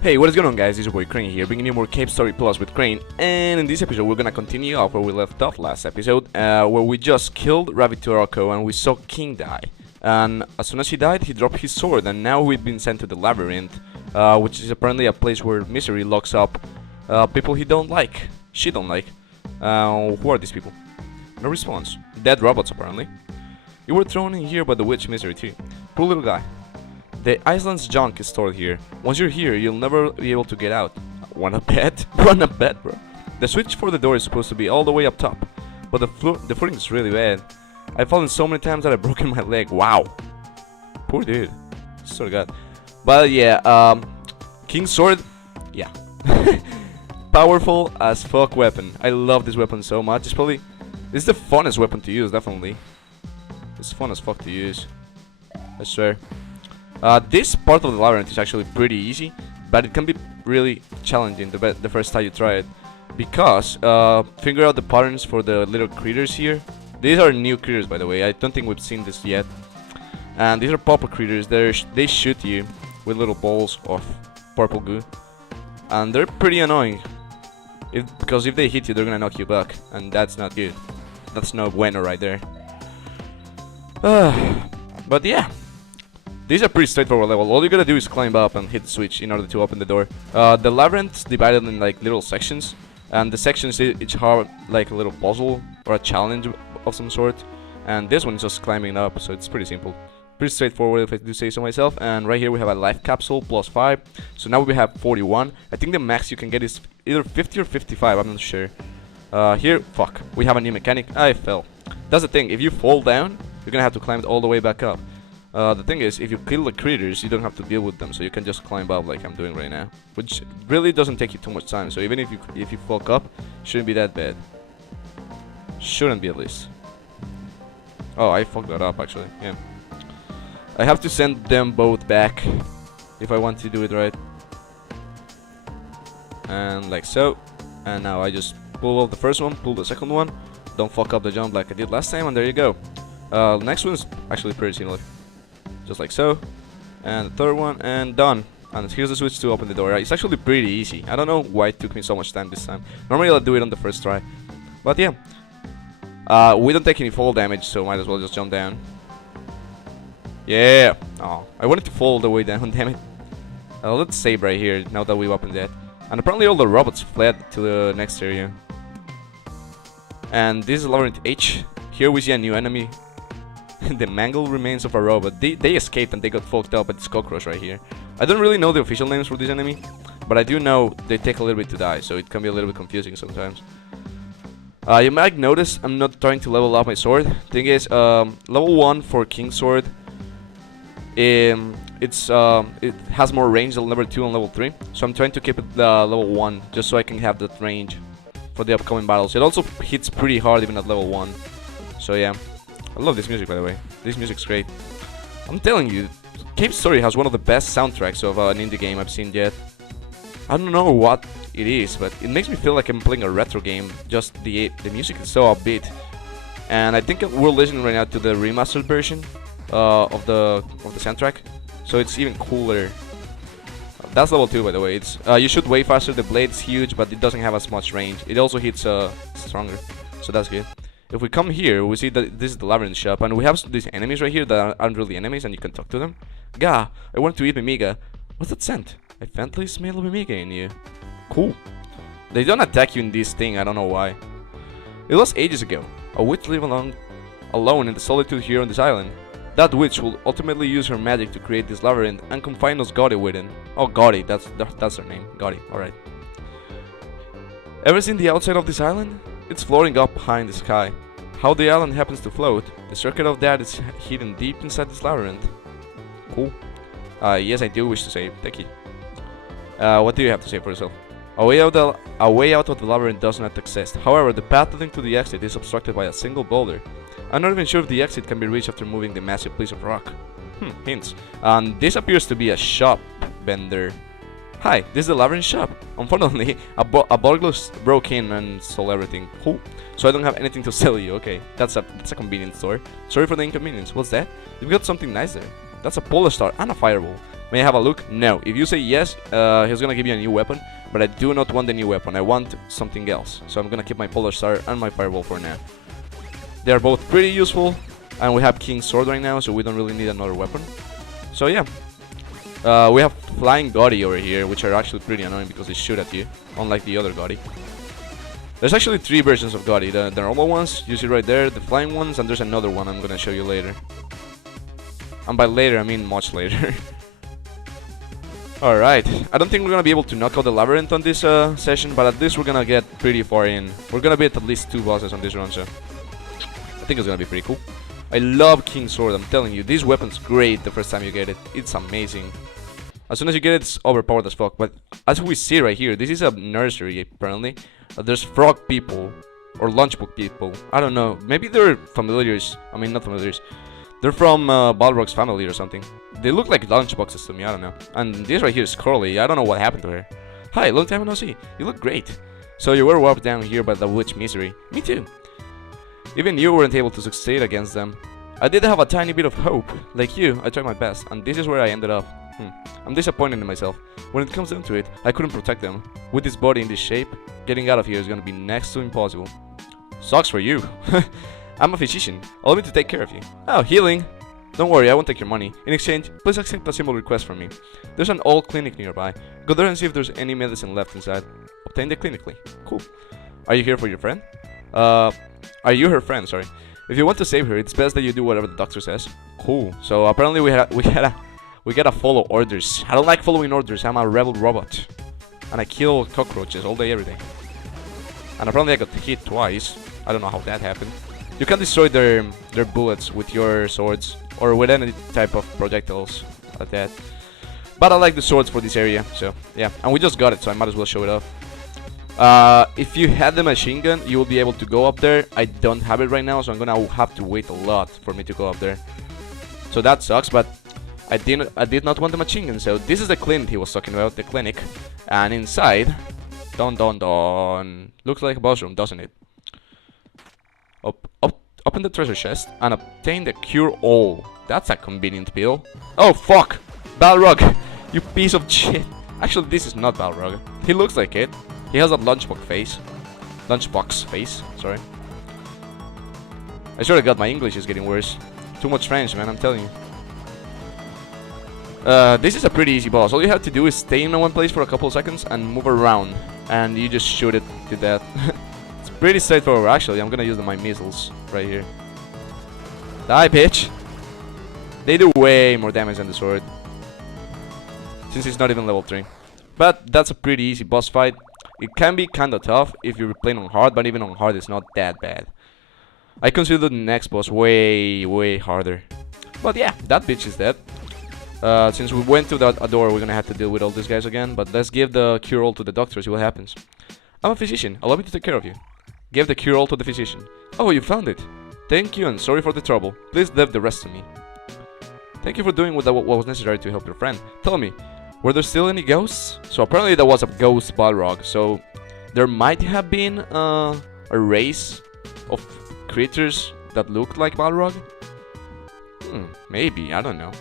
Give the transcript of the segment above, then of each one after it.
Hey, what is going on, guys? This is your boy Crane here, bringing you more Cape Story Plus with Crane. And in this episode, we're gonna continue off where we left off last episode, where we just killed Ravituroko and we saw King die. And as soon as he died, he dropped his sword, and now we've been sent to the labyrinth, which is apparently a place where Misery locks up people he don't like. She don't like. Who are these people? No response. Dead robots, apparently. You were thrown in here by the witch Misery too. Poor little guy. The island's junk is stored here. Once you're here, you'll never be able to get out. Wanna bet? Wanna bet, bro? The switch for the door is supposed to be all the way up top, but the footing is really bad. I've fallen so many times that I've broken my leg. Wow. Poor dude. Swear to God. But yeah, King's Sword, yeah. Powerful as fuck weapon. I love this weapon so much. This is the funnest weapon to use, definitely. It's fun as fuck to use, I swear. This part of the labyrinth is actually pretty easy, but it can be really challenging the first time you try it, because figure out the patterns for the little critters here. These are new critters, by the way. I don't think we've seen this yet. And these are purple critters. They shoot you with little balls of purple goo, and they're pretty annoying. Because if they hit you, they're gonna knock you back, and that's not good. That's no bueno right there. But yeah. These are pretty straightforward level. All you gotta do is climb up and hit the switch in order to open the door. The labyrinth's divided in like little sections, and the sections each have like a little puzzle or a challenge of some sort. And this one is just climbing up, so it's pretty simple, pretty straightforward if I do say so myself. And right here we have a life capsule plus 5, so now we have 41. I think the max you can get is either 50 or 55. I'm not sure. Here, fuck, we have a new mechanic. I fell. That's the thing. If you fall down, you're gonna have to climb it all the way back up. The thing is, if you kill the critters, you don't have to deal with them, so you can just climb up like I'm doing right now, which really doesn't take you too much time. So even if you fuck up, shouldn't be that bad. Shouldn't be, at least. Oh, I fucked that up actually. Yeah, I have to send them both back if I want to do it right. And like so. And now I just pull off the first one, pull the second one. Don't fuck up the jump like I did last time, and there you go. Next one's actually pretty similar. Just like so, and the third one, and done. And here's the switch to open the door. It's actually pretty easy. I don't know why it took me so much time this time. Normally I'll do it on the first try, but yeah. We don't take any fall damage, so might as well just jump down. Yeah. Oh, I wanted to fall all the way down. Damn it. Let's save right here now that we've opened that. And apparently all the robots fled to the next area. And this is Labyrinth H. Here we see a new enemy. The mangled remains of a robot. They escaped and they got fucked up by this cockroach right here. I don't really know the official names for this enemy, but I do know they take a little bit to die, so it can be a little bit confusing sometimes. You might notice I'm not trying to level up my sword. Thing is, level 1 for King's Sword, it has more range than level 2 and level 3, so I'm trying to keep it level 1 just so I can have that range for the upcoming battles. It also hits pretty hard even at level 1, so yeah. I love this music, by the way. This music's great. I'm telling you, Cape Story has one of the best soundtracks of an indie game I've seen yet. I don't know what it is, but it makes me feel like I'm playing a retro game. Just the music is so upbeat, and I think we're listening right now to the remastered version of the soundtrack, so it's even cooler. That's level 2, by the way. It's you shoot way faster. The blade's huge, but it doesn't have as much range. It also hits stronger, so that's good. If we come here, we see that this is the labyrinth shop, and we have these enemies right here that aren't really enemies, and you can talk to them. Gah, I want to eat Mimiga. What's that scent? I faintly smell Mimiga in you. Cool. They don't attack you in this thing, I don't know why. It was ages ago. A witch lived alone in the solitude here on this island. That witch will ultimately use her magic to create this labyrinth and confine us Gotti within. Oh, Gotti, that's her name. Gotti, alright. Ever seen the outside of this island? It's floating up high in the sky. How the island happens to float, the secret of that is hidden deep inside this labyrinth. Cool. Yes, I do wish to save. Thank you. What do you have to say for yourself? A way out of the labyrinth does not exist. However, the path leading to the exit is obstructed by a single boulder. I'm not even sure if the exit can be reached after moving the massive piece of rock. Hints. This appears to be a shop vendor. Hi, this is the labyrinth shop. Unfortunately, a burglar broke in and stole everything. Cool. So I don't have anything to sell you. Okay, that's a convenience store. Sorry for the inconvenience. What's that? You've got something nice there. That's a polar star and a fireball. May I have a look? No. If you say yes, he's gonna give you a new weapon, but I do not want the new weapon. I want something else. So I'm gonna keep my Polar Star and my Fireball for now. They are both pretty useful, and we have King's Sword right now, so we don't really need another weapon. So yeah. We have Flying Gotti over here, which are actually pretty annoying because they shoot at you, unlike the other Gotti. There's actually 3 versions of Gotti. The normal ones, you see right there, the flying ones, and there's another one I'm gonna show you later. And by later, I mean much later. Alright, I don't think we're gonna be able to knock out the Labyrinth on this session, but at least we're gonna get pretty far in. We're gonna be at least 2 bosses on this run, so I think it's gonna be pretty cool. I love King's Sword, I'm telling you, this weapon's great the first time you get it. It's amazing. As soon as you get it, it's overpowered as fuck. But as we see right here, this is a nursery apparently. There's frog people or lunchbox people. I don't know. Maybe they're familiars. I mean, not familiars. They're from Balrog's family or something. They look like lunchboxes to me. I don't know. And this right here is Curly. I don't know what happened to her. Hi, long time no see. You look great. So you were warped down here by the witch misery. Me too. Even you weren't able to succeed against them. I did have a tiny bit of hope. Like you, I tried my best, and this is where I ended up. I'm disappointed in myself. When it comes down to it, I couldn't protect them. With this body in this shape, getting out of here is gonna be next to impossible. Sucks for you. I'm a physician. Allow me to take care of you. Oh, healing. Don't worry, I won't take your money. In exchange, please accept a simple request from me. There's an old clinic nearby. Go there and see if there's any medicine left inside. Obtain it clinically. Cool. Are you here for your friend? Are you her friend? Sorry. If you want to save her, it's best that you do whatever the doctor says. Cool. So apparently we gotta follow orders. I don't like following orders. I'm a rebel robot, and I kill cockroaches all day, every day. And apparently I got hit twice. I don't know how that happened. You can destroy their bullets with your swords or with any type of projectiles like that. But I like the swords for this area, so yeah. And we just got it, so I might as well show it off. If you had the machine gun, you will be able to go up there. I don't have it right now, so I'm gonna have to wait a lot for me to go up there. So that sucks, but I did not want the machine gun. So this is the clinic he was talking about, the clinic. And inside, looks like a boss room, doesn't it? Open the treasure chest and obtain the cure-all. That's a convenient pill. Oh fuck! Balrog, you piece of shit. Actually, this is not Balrog. He looks like it. He has a lunchbox face. Sorry. I swear to God, my English is getting worse. Too much French, man, I'm telling you. This is a pretty easy boss. All you have to do is stay in one place for a couple of seconds and move around, and you just shoot it to death. It's pretty straightforward, actually. I'm gonna use my missiles right here. Die, bitch! They do way more damage than the sword, since it's not even level 3. But that's a pretty easy boss fight. It can be kinda tough if you're playing on hard, but even on hard it's not that bad. I consider the next boss way harder. But yeah, that bitch is dead. Since we went to a door, we're gonna have to deal with all these guys again. But let's give the cure-all to the doctor, see what happens. I'm a physician. Allow me to take care of you. Give the cure-all to the physician. Oh, you found it. Thank you and sorry for the trouble. Please leave the rest to me. Thank you for doing what was necessary to help your friend. Tell me, were there still any ghosts? So apparently there was a ghost Balrog. So there might have been a race of creatures that looked like Balrog. Maybe, I don't know.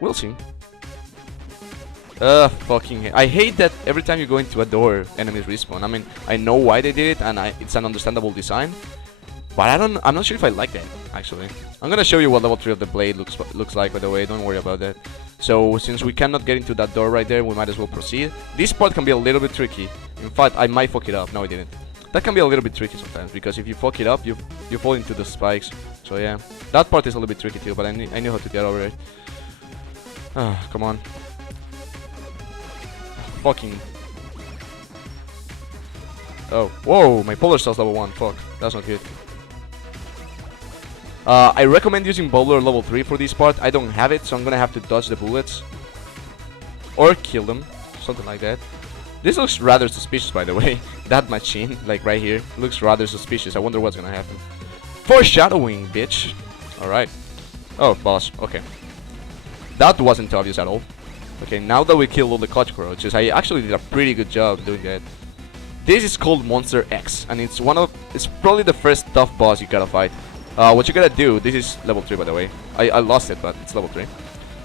We'll see. Fucking I hate that every time you go into a door, enemies respawn. I mean, I know why they did it, and it's an understandable design. But I'm not sure if I like that, actually. I'm gonna show you what level 3 of the blade looks like, by the way, don't worry about that. So, since we cannot get into that door right there, we might as well proceed. This part can be a little bit tricky. In fact, I might fuck it up. No, I didn't. That can be a little bit tricky sometimes, because if you fuck it up, you fall into the spikes. So yeah, that part is a little bit tricky too, but I knew how to get over it. Ah, come on. Fucking. Oh, whoa, my Polar Star's level 1, fuck, that's not good. I recommend using Bowler level 3 for this part. I don't have it, so I'm gonna have to dodge the bullets. Or kill them, something like that. This looks rather suspicious, by the way. That machine, like right here, looks rather suspicious. I wonder what's gonna happen. Foreshadowing, bitch. Alright. Oh, boss, okay. That wasn't obvious at all. Okay, now that we killed all the cockroaches, I actually did a pretty good job doing that. This is called Monster X, and it's probably the first tough boss you gotta fight. What you gotta do, this is level 3 by the way. I lost it, but it's level 3.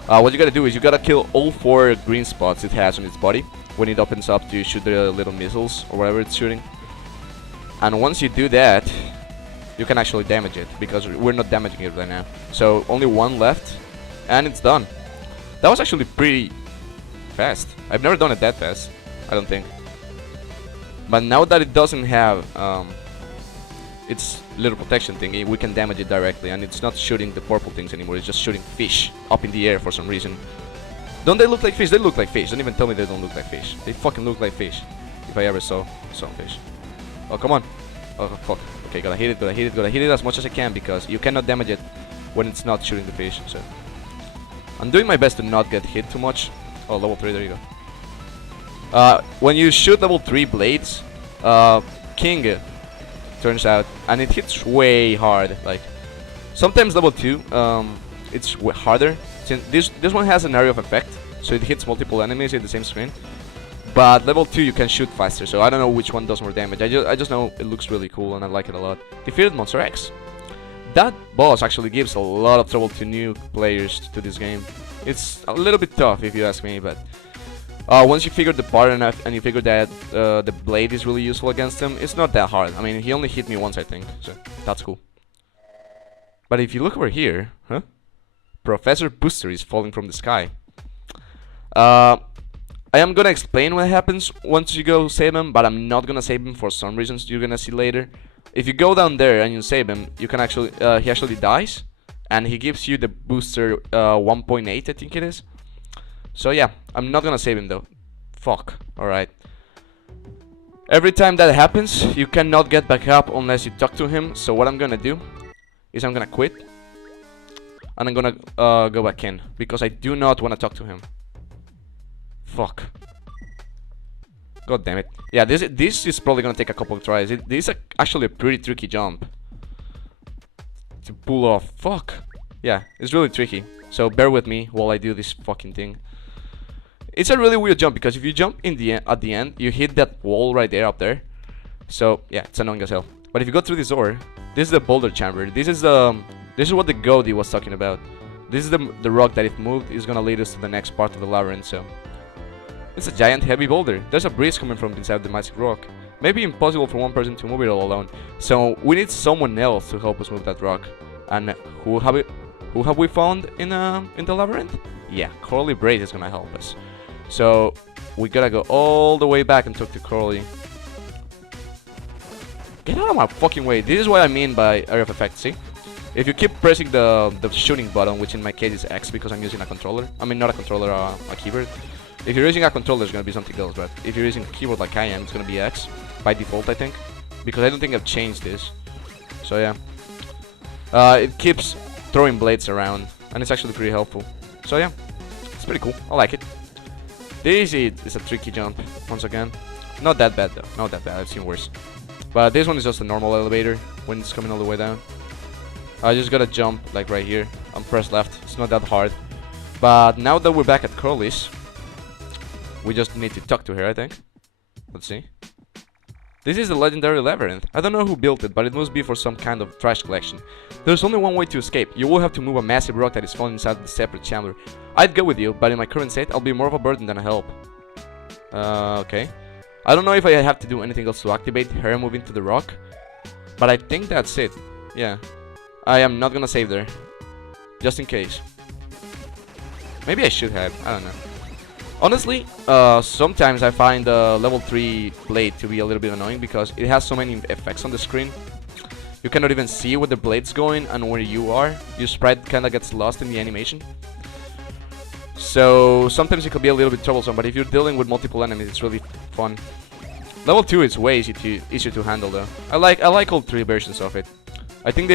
What you gotta do is you gotta kill all 4 green spots it has on its body when it opens up to shoot the little missiles or whatever it's shooting. And once you do that, you can actually damage it, because we're not damaging it right now. So only 1 left, and it's done. That was actually pretty fast. I've never done it that fast, I don't think. But now that it doesn't have its little protection thingy, we can damage it directly, and it's not shooting the purple things anymore. It's just shooting fish up in the air for some reason. Don't they look like fish? They look like fish. Don't even tell me they don't look like fish. They fucking look like fish. If I ever saw some fish. Oh, come on. Oh, fuck. Okay, gotta hit it as much as I can, because you cannot damage it when it's not shooting the fish. So I'm doing my best to not get hit too much. Oh, level 3, there you go. When you shoot level 3 blades, King turns out, and it hits way hard. Like, sometimes level 2, it's harder. Since this one has an area of effect, so it hits multiple enemies in the same screen. But level 2 you can shoot faster, so I don't know which one does more damage. I just know it looks really cool and I like it a lot. Defeated Monster X. That boss actually gives a lot of trouble to new players to this game. It's a little bit tough if you ask me, but once you figure the part enough and you figure that the blade is really useful against him, it's not that hard. I mean, he only hit me once, I think, so that's cool. But if you look over here, huh? Professor Booster is falling from the sky. I am gonna explain what happens once you go save him, but I'm not gonna save him for some reasons you're gonna see later. If you go down there and you save him, you can actually he actually dies, and he gives you the booster 1.8, I think it is. So yeah, I'm not gonna save him though. Fuck. Alright. Every time that happens, you cannot get back up unless you talk to him. So what I'm gonna do is I'm gonna quit, and I'm gonna go back in, because I do not wanna talk to him. Fuck. God damn it. Yeah, this is probably gonna take a couple of tries. This is actually a pretty tricky jump to pull off. Fuck. Yeah, it's really tricky. So bear with me while I do this fucking thing. It's a really weird jump, because if you jump in at the end, you hit that wall right there up there. So yeah, it's annoying as hell. But if you go through this door, this is the boulder chamber. This is what the Goldie was talking about. This is the rock that, if moved, is gonna lead us to the next part of the labyrinth. So it's a giant heavy boulder. There's a breeze coming from inside the magic rock. Maybe impossible for one person to move it all alone. So we need someone else to help us move that rock. And who have we found in the labyrinth? Yeah, Corley Braid is gonna help us. So we gotta go all the way back and talk to Corley. Get out of my fucking way. This is what I mean by area of effect, see? If you keep pressing the shooting button, which in my case is X because I'm using a controller. I mean, not a controller, a keyboard. If you're using a controller, it's gonna be something else, but if you're using a keyboard like I am, it's gonna be X by default, I think, because I don't think I've changed this. So yeah, it keeps throwing blades around, and it's actually pretty helpful. So yeah, it's pretty cool. I like it. This is a tricky jump once again. Not that bad though. Not that bad. I've seen worse. But this one is just a normal elevator when it's coming all the way down. I just gotta jump like right here and press left. It's not that hard. But now that we're back at Curly's, we just need to talk to her, I think. Let's see. This is the legendary labyrinth. I don't know who built it, but it must be for some kind of trash collection. There's only one way to escape. You will have to move a massive rock that is found inside the separate chamber. I'd go with you, but in my current state, I'll be more of a burden than a help. Okay. I don't know if I have to do anything else to activate her moving to the rock, but I think that's it. Yeah. I am not gonna save there, just in case. Maybe I should have. I don't know. Honestly, sometimes I find the level 3 blade to be a little bit annoying because it has so many effects on the screen. You cannot even see where the blade's going and where you are. Your sprite kinda gets lost in the animation. So sometimes it could be a little bit troublesome, but if you're dealing with multiple enemies, it's really fun. Level 2 is way easier to handle though. I like all 3 versions of it. I think they